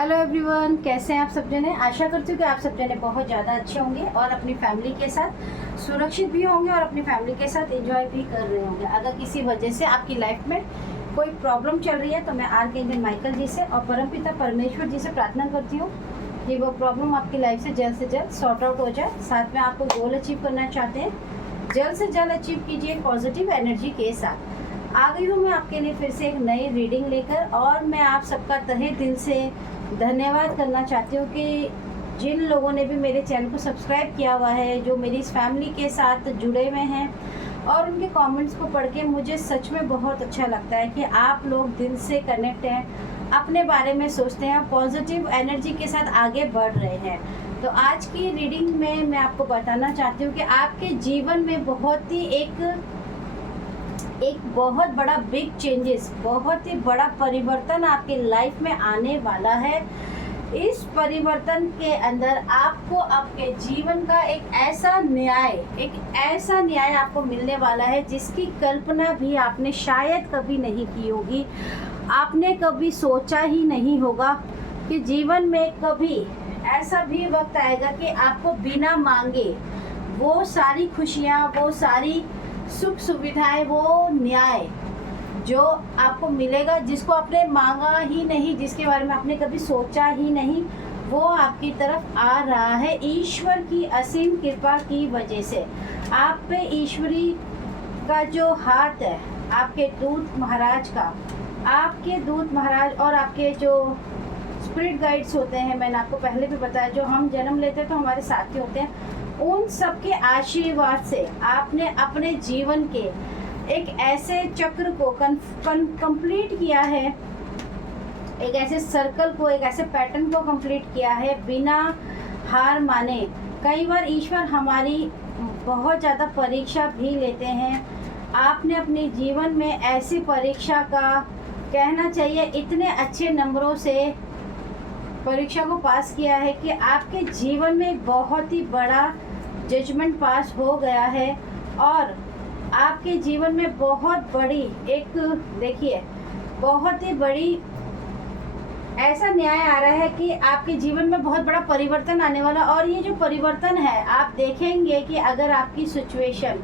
Hello everyone, कैसे हैं आप सब जने। आशा करती हूँ कि आप सब जने बहुत ज़्यादा अच्छे होंगे और अपनी फैमिली के साथ सुरक्षित भी होंगे और अपनी फैमिली के साथ एंजॉय भी कर रहे होंगे। अगर किसी वजह से आपकी लाइफ में कोई प्रॉब्लम चल रही है तो मैं आर्कएंजल माइकल जी से और परमपिता परमेश्वर जी से प्रार्थना करती हूँ कि वो प्रॉब्लम आपकी लाइफ से जल्द सॉर्ट आउट हो जाए। साथ में आपको गोल अचीव करना चाहते हैं, जल्द से जल्द अचीव कीजिए पॉजिटिव एनर्जी के साथ। आ गई हूँ मैं आपके लिए फिर से एक नई रीडिंग लेकर, और मैं आप सबका तहे दिल से धन्यवाद करना चाहती हूँ कि जिन लोगों ने भी मेरे चैनल को सब्सक्राइब किया हुआ है, जो मेरी इस फैमिली के साथ जुड़े हुए हैं, और उनके कमेंट्स को पढ़ के मुझे सच में बहुत अच्छा लगता है कि आप लोग दिल से कनेक्ट हैं, अपने बारे में सोचते हैं, पॉजिटिव एनर्जी के साथ आगे बढ़ रहे हैं। तो आज की रीडिंग में मैं आपको बताना चाहती हूँ कि आपके जीवन में बहुत ही एक बहुत बड़ा बिग चेंजेस, बहुत ही बड़ा परिवर्तन आपके लाइफ में आने वाला है। इस परिवर्तन के अंदर आपको आपके जीवन का एक ऐसा न्याय आपको मिलने वाला है जिसकी कल्पना भी आपने शायद कभी नहीं की होगी। आपने कभी सोचा ही नहीं होगा कि जीवन में कभी ऐसा भी वक्त आएगा कि आपको बिना मांगे वो सारी खुशियाँ, वो सारी सुख सुविधाएं, वो न्याय जो आपको मिलेगा, जिसको आपने मांगा ही नहीं, जिसके बारे में आपने कभी सोचा ही नहीं, वो आपकी तरफ आ रहा है ईश्वर की असीम कृपा की वजह से। आप पे ईश्वरी का जो हाथ है, आपके दूत महाराज का, आपके दूत महाराज और आपके जो स्पिरिट गाइड्स होते हैं, मैंने आपको पहले भी बताया, जो हम जन्म लेते हैं तो हमारे साथी होते हैं, उन सबके आशीर्वाद से आपने अपने जीवन के एक ऐसे चक्र को कंप्लीट किया है, एक ऐसे सर्कल को, एक ऐसे पैटर्न को कंप्लीट किया है बिना हार माने। कई बार ईश्वर हमारी बहुत ज़्यादा परीक्षा भी लेते हैं। आपने अपने जीवन में ऐसी परीक्षा का, कहना चाहिए इतने अच्छे नंबरों से परीक्षा को पास किया है कि आपके जीवन में बहुत ही बड़ा जजमेंट पास हो गया है, और आपके जीवन में बहुत बड़ी एक, देखिए, बहुत ही बड़ी ऐसा न्याय आ रहा है कि आपके जीवन में बहुत बड़ा परिवर्तन आने वाला। और ये जो परिवर्तन है, आप देखेंगे कि अगर आपकी सिचुएशन,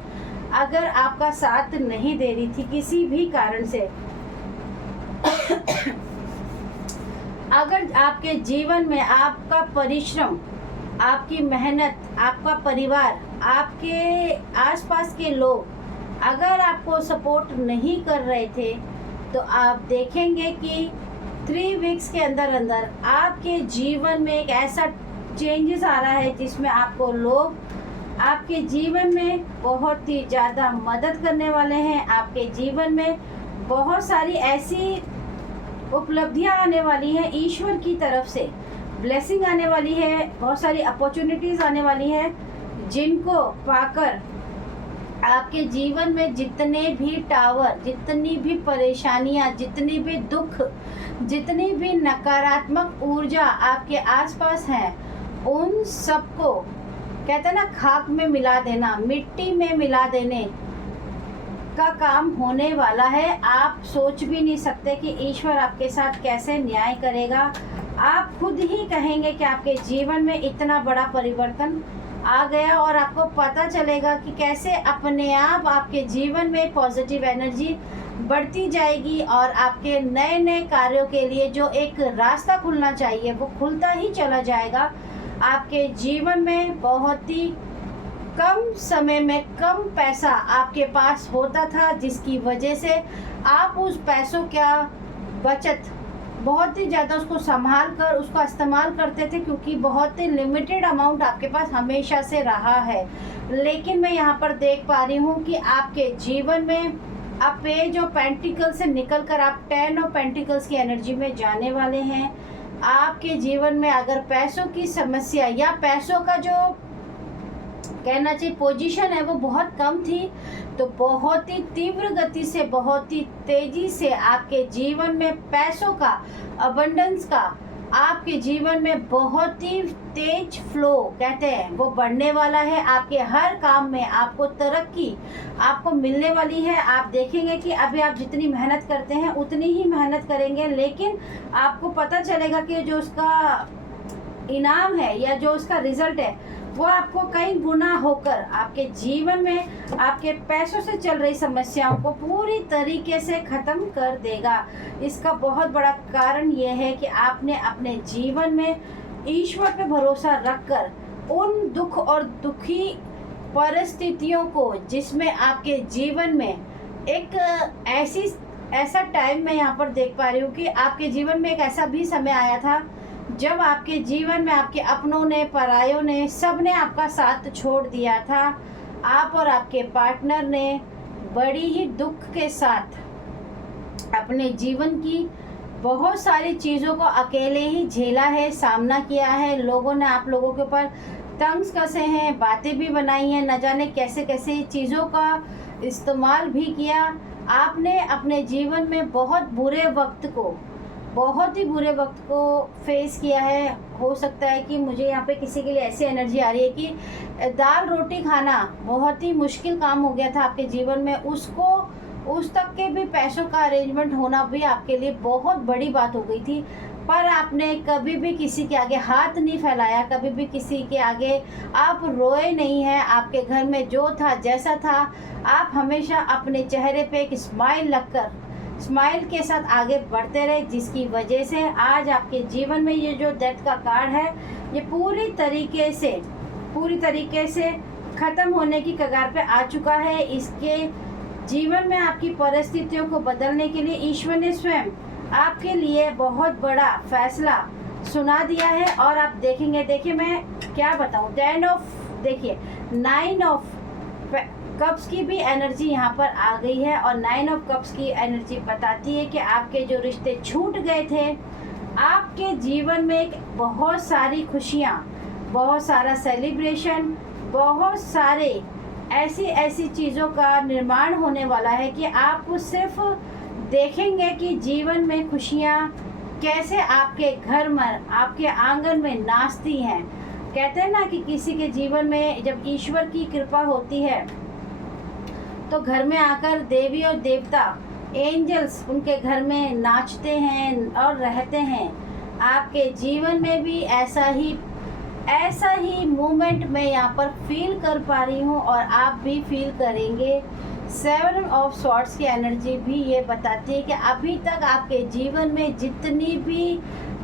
अगर आपका साथ नहीं दे रही थी किसी भी कारण से, अगर आपके जीवन में आपका परिश्रम, आपकी मेहनत, आपका परिवार, आपके आसपास के लोग अगर आपको सपोर्ट नहीं कर रहे थे, तो आप देखेंगे कि 3 वीक्स के अंदर अंदर आपके जीवन में एक ऐसा चेंजेस आ रहा है जिसमें आपको लोग आपके जीवन में बहुत ही ज़्यादा मदद करने वाले हैं। आपके जीवन में बहुत सारी ऐसी उपलब्धियां आने वाली हैं, ईश्वर की तरफ से ब्लेसिंग आने वाली है, बहुत सारी अपॉर्चुनिटीज़ आने वाली है, जिनको पाकर आपके जीवन में जितने भी टावर, जितनी भी परेशानियां, जितनी भी दुख, जितनी भी नकारात्मक ऊर्जा आपके आसपास हैं, उन सबको, कहते हैं ना, खाक में मिला देना, मिट्टी में मिला देने का काम होने वाला है। आप सोच भी नहीं सकते कि ईश्वर आपके साथ कैसे न्याय करेगा। आप खुद ही कहेंगे कि आपके जीवन में इतना बड़ा परिवर्तन आ गया, और आपको पता चलेगा कि कैसे अपने आप आपके जीवन में पॉजिटिव एनर्जी बढ़ती जाएगी, और आपके नए नए कार्यों के लिए जो एक रास्ता खुलना चाहिए वो खुलता ही चला जाएगा। आपके जीवन में बहुत ही कम समय में कम पैसा आपके पास होता था, जिसकी वजह से आप उस पैसों का बचत बहुत ही ज़्यादा उसको संभाल कर उसका इस्तेमाल करते थे, क्योंकि बहुत ही लिमिटेड अमाउंट आपके पास हमेशा से रहा है। लेकिन मैं यहाँ पर देख पा रही हूँ कि आपके जीवन में अब पेज ऑफ पेंटिकल से निकल कर आप 10 ऑफ पेंटिकल्स की एनर्जी में जाने वाले हैं। आपके जीवन में अगर पैसों की समस्या या पैसों का जो, कहना चाहिए, पोजीशन है वो बहुत कम थी, तो बहुत ही तीव्र गति से, बहुत ही तेजी से आपके जीवन में पैसों का, अबंडेंस का आपके जीवन में बहुत ही तेज फ्लो कहते हैं वो बढ़ने वाला है। आपके हर काम में आपको तरक्की आपको मिलने वाली है। आप देखेंगे कि अभी आप जितनी मेहनत करते हैं उतनी ही मेहनत करेंगे, लेकिन आपको पता चलेगा कि जो उसका इनाम है या जो उसका रिजल्ट है वो आपको कई गुना होकर आपके जीवन में आपके पैसों से चल रही समस्याओं को पूरी तरीके से ख़त्म कर देगा। इसका बहुत बड़ा कारण ये है कि आपने अपने जीवन में ईश्वर पे भरोसा रखकर उन दुख और दुखी परिस्थितियों को, जिसमें आपके जीवन में एक ऐसा टाइम मैं यहाँ पर देख पा रही हूँ कि आपके जीवन में एक ऐसा भी समय आया था जब आपके जीवन में आपके अपनों ने, परायों ने, सब ने आपका साथ छोड़ दिया था। आप और आपके पार्टनर ने बड़ी ही दुख के साथ अपने जीवन की बहुत सारी चीज़ों को अकेले ही झेला है, सामना किया है। लोगों ने आप लोगों के ऊपर तंज कसे हैं, बातें भी बनाई हैं, न जाने कैसे कैसे चीज़ों का इस्तेमाल भी किया। आपने अपने जीवन में बहुत ही बुरे वक्त को फेस किया है। हो सकता है कि मुझे यहाँ पे किसी के लिए ऐसी एनर्जी आ रही है कि दाल रोटी खाना बहुत ही मुश्किल काम हो गया था आपके जीवन में, उस तक के भी पैसों का अरेंजमेंट होना भी आपके लिए बहुत बड़ी बात हो गई थी। पर आपने कभी भी किसी के आगे हाथ नहीं फैलाया, कभी भी किसी के आगे आप रोए नहीं हैं। आपके घर में जो था जैसा था, आप हमेशा अपने चेहरे पे एक स्माइल के साथ आगे बढ़ते रहे, जिसकी वजह से आज आपके जीवन में ये जो डेथ का कार्ड है ये पूरी तरीके से ख़त्म होने की कगार पे आ चुका है। इसके जीवन में आपकी परिस्थितियों को बदलने के लिए ईश्वर ने स्वयं आपके लिए बहुत बड़ा फैसला सुना दिया है। और आप देखेंगे, देखिए मैं क्या बताऊँ, 9 ऑफ कप्स की भी एनर्जी यहाँ पर आ गई है। और 9 ऑफ कप्स की एनर्जी बताती है कि आपके जो रिश्ते छूट गए थे, आपके जीवन में एक बहुत सारी खुशियाँ, बहुत सारा सेलिब्रेशन, बहुत सारे ऐसी चीज़ों का निर्माण होने वाला है कि आप सिर्फ देखेंगे कि जीवन में खुशियाँ कैसे आपके घर में, आपके आंगन में नाचती हैं। कहते हैं ना कि किसी के जीवन में जब ईश्वर की कृपा होती है तो घर में आकर देवी और देवता, एंजल्स उनके घर में नाचते हैं और रहते हैं। आपके जीवन में भी ऐसा ही मूवमेंट मैं यहाँ पर फील कर पा रही हूँ और आप भी फील करेंगे। 7 ऑफ स्वॉर्ड्स की एनर्जी भी ये बताती है कि अभी तक आपके जीवन में जितनी भी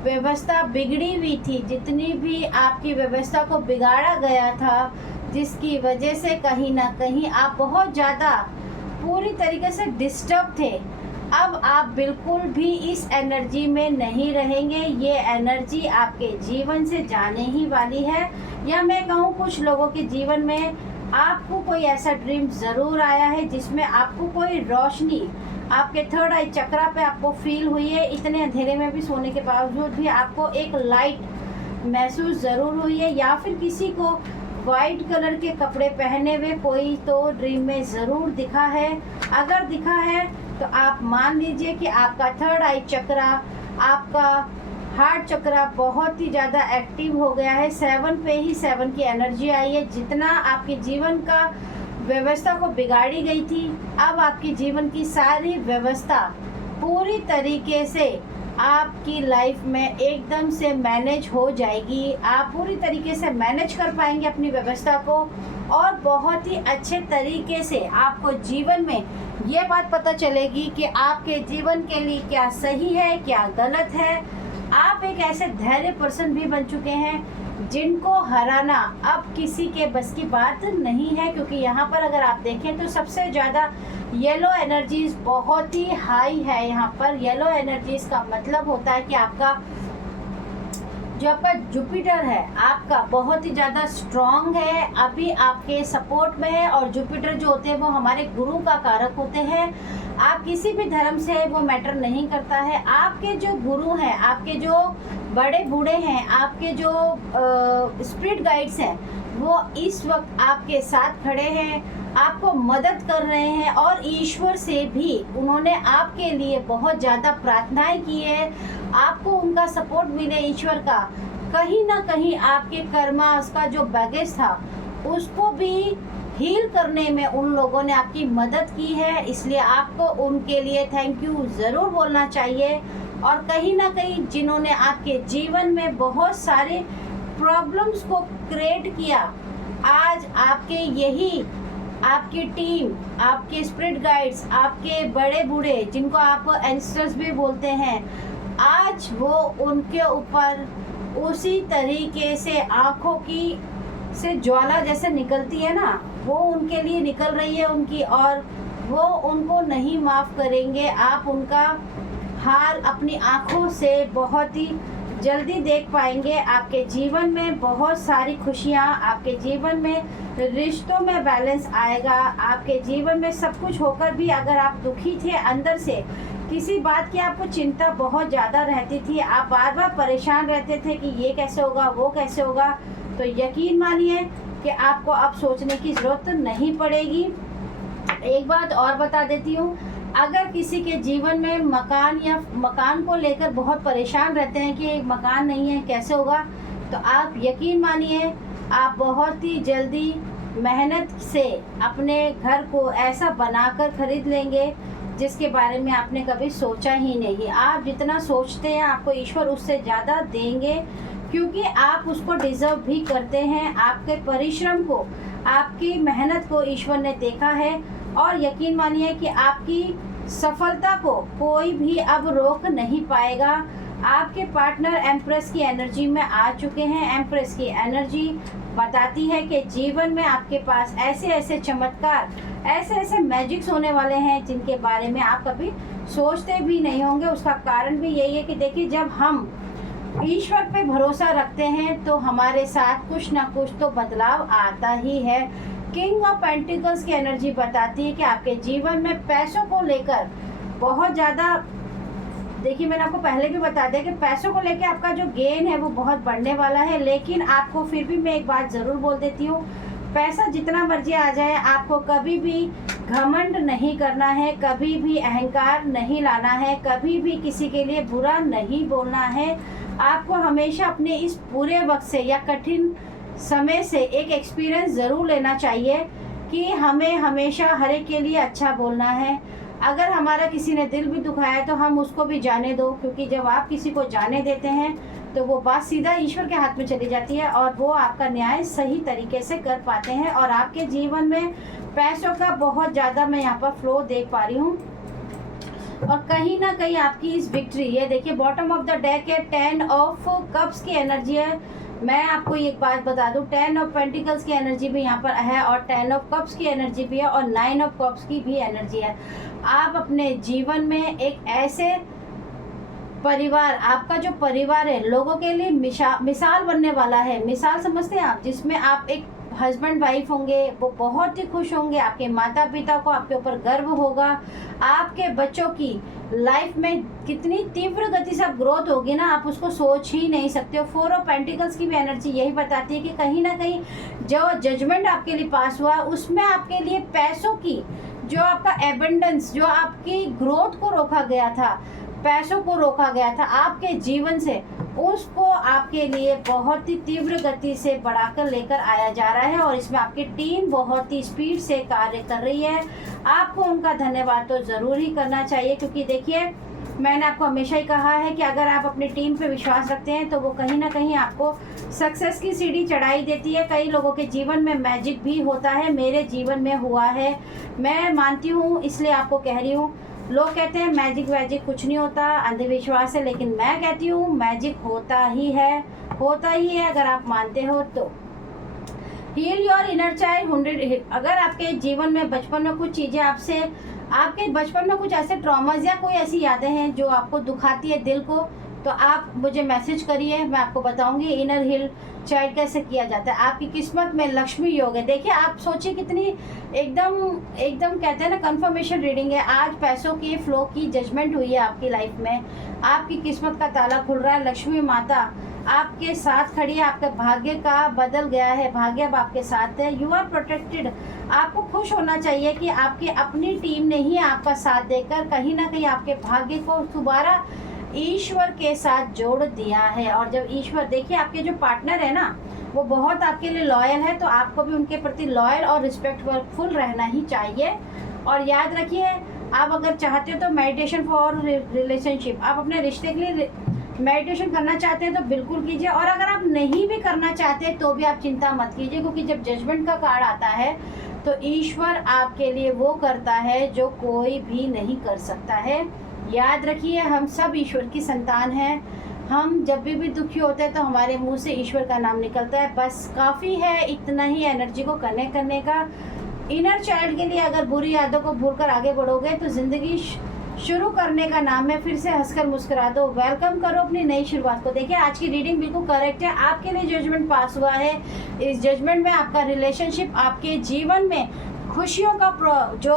व्यवस्था बिगड़ी हुई थी, जितनी भी आपकी व्यवस्था को बिगाड़ा गया था, जिसकी वजह से कहीं ना कहीं आप बहुत ज़्यादा पूरी तरीके से डिस्टर्ब थे, अब आप बिल्कुल भी इस एनर्जी में नहीं रहेंगे। ये एनर्जी आपके जीवन से जाने ही वाली है। या मैं कहूँ कुछ लोगों के जीवन में आपको कोई ऐसा ड्रीम ज़रूर आया है जिसमें आपको कोई रोशनी आपके 3rd आई चक्रा पे आपको फील हुई है। इतने अंधेरे में भी सोने के बावजूद भी आपको एक लाइट महसूस ज़रूर हुई है। या फिर किसी को वाइट कलर के कपड़े पहने हुए कोई तो ड्रीम में ज़रूर दिखा है। अगर दिखा है तो आप मान लीजिए कि आपका 3rd आई चक्रा, आपका हार्ट चक्रा बहुत ही ज़्यादा एक्टिव हो गया है। 7 पे ही 7 की एनर्जी आई है। जितना आपके जीवन का व्यवस्था को बिगाड़ी गई थी, अब आपके जीवन की सारी व्यवस्था पूरी तरीके से आपकी लाइफ में एकदम से मैनेज हो जाएगी। आप पूरी तरीके से मैनेज कर पाएंगे अपनी व्यवस्था को और बहुत ही अच्छे तरीके से आपको जीवन में ये बात पता चलेगी कि आपके जीवन के लिए क्या सही है, क्या गलत है। आप एक ऐसे धैर्य पर्सन भी बन चुके हैं जिनको हराना अब किसी के बस की बात नहीं है, क्योंकि यहाँ पर अगर आप देखें तो सबसे ज़्यादा येलो एनर्जीज बहुत ही हाई है। यहाँ पर येलो एनर्जीज का मतलब होता है कि आपका जो आपका जुपिटर है आपका बहुत ही ज़्यादा स्ट्रॉन्ग है, अभी आपके सपोर्ट में है। और जुपिटर जो होते हैं वो हमारे गुरु का कारक होते हैं। आप किसी भी धर्म से वो मैटर नहीं करता है। आपके जो गुरु हैं, आपके जो बड़े बूढ़े हैं, आपके जो स्पिरिट गाइड्स हैं, वो इस वक्त आपके साथ खड़े हैं, आपको मदद कर रहे हैं और ईश्वर से भी उन्होंने आपके लिए बहुत ज़्यादा प्रार्थनाएं की है। आपको उनका सपोर्ट मिले ईश्वर का। कहीं ना कहीं आपके कर्मास का जो बैगेज था उसको भी हील करने में उन लोगों ने आपकी मदद की है, इसलिए आपको उनके लिए थैंक यू ज़रूर बोलना चाहिए। और कहीं ना कहीं जिन्होंने आपके जीवन में बहुत सारे प्रॉब्लम्स को क्रिएट किया, आज आपके यही आपकी टीम, आपके स्पिरिट गाइड्स, आपके बड़े बूढ़े जिनको आप एंसेस्टर्स भी बोलते हैं, आज वो उनके ऊपर उसी तरीके से आँखों की से ज्वाला जैसे निकलती है ना, वो उनके लिए निकल रही है उनकी, और वो उनको नहीं माफ़ करेंगे। आप उनका हाल अपनी आँखों से बहुत ही जल्दी देख पाएंगे। आपके जीवन में बहुत सारी खुशियाँ, आपके जीवन में रिश्तों में बैलेंस आएगा। आपके जीवन में सब कुछ होकर भी अगर आप दुखी थे अंदर से, किसी बात की आपको चिंता बहुत ज़्यादा रहती थी, आप बार बार परेशान रहते थे कि ये कैसे होगा, वो कैसे होगा, तो यकीन मानिए कि आपको अब सोचने की ज़रूरत नहीं पड़ेगी। एक बात और बता देती हूँ, अगर किसी के जीवन में मकान या मकान को लेकर बहुत परेशान रहते हैं कि मकान नहीं है कैसे होगा, तो आप यकीन मानिए आप बहुत ही जल्दी मेहनत से अपने घर को ऐसा बनाकर खरीद लेंगे जिसके बारे में आपने कभी सोचा ही नहीं। आप जितना सोचते हैं आपको ईश्वर उससे ज़्यादा देंगे, क्योंकि आप उसको डिज़र्व भी करते हैं। आपके परिश्रम को, आपकी मेहनत को ईश्वर ने देखा है, और यकीन मानिए कि आपकी सफलता को कोई भी अब रोक नहीं पाएगा। आपके पार्टनर एम्प्रेस की एनर्जी में आ चुके हैं। एम्प्रेस की एनर्जी बताती है कि जीवन में आपके पास ऐसे ऐसे चमत्कार, ऐसे ऐसे मैजिक्स होने वाले हैं जिनके बारे में आप कभी सोचते भी नहीं होंगे। उसका कारण भी यही है कि देखिए, जब हम ईश्वर पे भरोसा रखते हैं तो हमारे साथ कुछ ना कुछ तो बदलाव आता ही है। किंग ऑफ पेंटिकल्स की एनर्जी बताती है कि आपके जीवन में पैसों को लेकर बहुत ज़्यादा, देखिए मैंने आपको पहले भी बता दिया कि पैसों को लेकर आपका जो गेन है वो बहुत बढ़ने वाला है। लेकिन आपको फिर भी मैं एक बात ज़रूर बोल देती हूँ, पैसा जितना मर्जी आ जाए, आपको कभी भी घमंड नहीं करना है, कभी भी अहंकार नहीं लाना है, कभी भी किसी के लिए बुरा नहीं बोलना है। आपको हमेशा अपने इस बुरे वक्त से या कठिन समय से एक एक्सपीरियंस ज़रूर लेना चाहिए कि हमें हमेशा हर एक के लिए अच्छा बोलना है। अगर हमारा किसी ने दिल भी दुखाया तो हम उसको भी जाने दो, क्योंकि जब आप किसी को जाने देते हैं तो वो बात सीधा ईश्वर के हाथ में चली जाती है और वो आपका न्याय सही तरीके से कर पाते हैं। और आपके जीवन में पैसों का बहुत ज़्यादा मैं यहाँ पर फ्लो देख पा रही हूँ। और कहीं ना कहीं आपकी इस विक्ट्री, ये देखिए बॉटम ऑफ द डेक है, 10 ऑफ कप्स की एनर्जी है। मैं आपको एक बात बता दूं, 10 ऑफ पेंटिकल्स की एनर्जी भी यहाँ पर है और 10 ऑफ कप्स की एनर्जी भी है और 9 ऑफ कप्स की भी एनर्जी है। आप अपने जीवन में एक ऐसे परिवार, आपका जो परिवार है लोगों के लिए मिसाल बनने वाला है। मिसाल समझते हैं आप, जिसमें आप एक हस्बैंड वाइफ होंगे, वो बहुत ही खुश होंगे, आपके माता पिता को आपके ऊपर गर्व होगा, आपके बच्चों की लाइफ में कितनी तीव्र गति से ग्रोथ होगी ना, आप उसको सोच ही नहीं सकते हो। 4 ऑफ पेंटिकल्स की भी एनर्जी यही बताती है कि कहीं ना कहीं जो जजमेंट आपके लिए पास हुआ उसमें आपके लिए पैसों की, जो आपका एबंडेंस, जो आपकी ग्रोथ को रोका गया था, पैसों को रोका गया था आपके जीवन से, उसको आपके लिए बहुत ही तीव्र गति से बढ़ाकर लेकर आया जा रहा है। और इसमें आपकी टीम बहुत ही स्पीड से कार्य कर रही है। आपको उनका धन्यवाद तो ज़रूर ही करना चाहिए, क्योंकि देखिए मैंने आपको हमेशा ही कहा है कि अगर आप अपनी टीम पे विश्वास रखते हैं तो वो कहीं ना कहीं आपको सक्सेस की सीढ़ी चढ़ाई देती है। कई लोगों के जीवन में मैजिक भी होता है, मेरे जीवन में हुआ है, मैं मानती हूँ, इसलिए आपको कह रही हूँ। लोग कहते हैं मैजिक वैजिक कुछ नहीं होता, अंधविश्वास है, लेकिन मैं कहती हूँ मैजिक होता ही है, होता ही है अगर आप मानते हो तो। Heal your inner child 100। अगर आपके जीवन में बचपन में कुछ चीज़ें आपसे, आपके बचपन में कुछ ऐसे ट्रॉमाज या कोई ऐसी यादें हैं जो आपको दुखाती है दिल को, तो आप मुझे मैसेज करिए, मैं आपको बताऊंगी इनर हील चाइल्ड कैसे किया जाता है। आपकी किस्मत में लक्ष्मी योग है। देखिए आप सोचिए कितनी एकदम कहते हैं ना कंफर्मेशन रीडिंग है। आज पैसों की फ्लो की जजमेंट हुई है आपकी लाइफ में, आपकी किस्मत का ताला खुल रहा है। लक्ष्मी माता आपके साथ खड़ी है, आपके भाग्य का बदल गया है, भाग्य अब आपके साथ है। You are protected. आपको खुश होना चाहिए कि आपकी अपनी टीम ने ही आपका साथ देकर कहीं ना कहीं आपके भाग्य को दोबारा ईश्वर के साथ जोड़ दिया है। और जब ईश्वर, देखिए आपके जो पार्टनर है ना, वो बहुत आपके लिए लॉयल है, तो आपको भी उनके प्रति लॉयल और रिस्पेक्टफुल रहना ही चाहिए। और याद रखिए, आप अगर चाहते हो तो मेडिटेशन फॉर रिलेशनशिप, आप अपने रिश्ते के लिए मेडिटेशन करना चाहते हैं तो बिल्कुल कीजिए। और अगर आप नहीं भी करना चाहते तो भी आप चिंता मत कीजिए, क्योंकि जब जजमेंट का कार्ड आता है तो ईश्वर आपके लिए वो करता है जो कोई भी नहीं कर सकता है। याद रखिए, हम सब ईश्वर की संतान हैं। हम जब भी दुखी होते हैं तो हमारे मुंह से ईश्वर का नाम निकलता है, बस काफ़ी है इतना ही एनर्जी को कनेक्ट करने का। इनर चाइल्ड के लिए अगर बुरी यादों को भूलकर आगे बढ़ोगे तो ज़िंदगी शुरू करने का नाम है। फिर से हंसकर मुस्कुरा दो, वेलकम करो अपनी नई शुरुआत को। देखिए, आज की रीडिंग बिल्कुल करेक्ट है। आपके लिए जजमेंट पास हुआ है। इस जजमेंट में आपका रिलेशनशिप, आपके जीवन में खुशियों का जो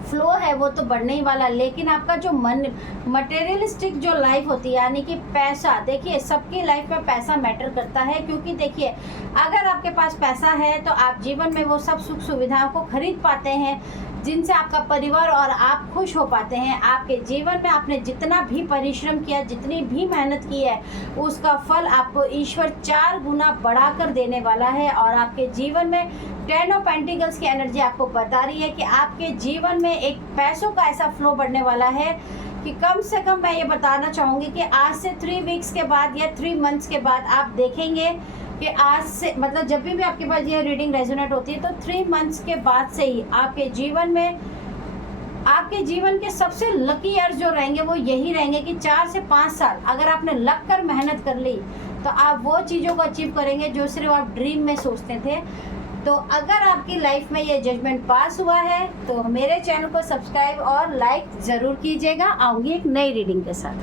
फ्लो है वो तो बढ़ने ही वाला, लेकिन आपका जो मन, मटेरियलिस्टिक जो लाइफ होती है, यानी कि पैसा, देखिए सबकी लाइफ में पैसा मैटर करता है। क्योंकि देखिए, अगर आपके पास पैसा है तो आप जीवन में वो सब सुख सुविधाओं को खरीद पाते हैं जिनसे आपका परिवार और आप खुश हो पाते हैं। आपके जीवन में आपने जितना भी परिश्रम किया, जितनी भी मेहनत की है, उसका फल आपको ईश्वर 4 गुना बढ़ाकर देने वाला है। और आपके जीवन में 10 ऑफ पेंटिकल्स की एनर्जी आपको बता रही है कि आपके जीवन में एक पैसों का ऐसा फ्लो बढ़ने वाला है कि कम से कम मैं ये बताना चाहूँगी कि आज से 3 वीक्स के बाद या 3 मंथ्स के बाद आप देखेंगे कि आज से, मतलब जब भी आपके पास ये रीडिंग रेजोनेट होती है तो 3 मंथ्स के बाद से ही आपके जीवन में, आपके जीवन के सबसे लकी ईयर जो रहेंगे वो यही रहेंगे कि 4 से 5 साल अगर आपने लग कर मेहनत कर ली तो आप वो चीज़ों को अचीव करेंगे जो सिर्फ आप ड्रीम में सोचते थे। तो अगर आपकी लाइफ में ये जजमेंट पास हुआ है तो मेरे चैनल को सब्सक्राइब और लाइक ज़रूर कीजिएगा। आऊँगी एक नई रीडिंग के साथ।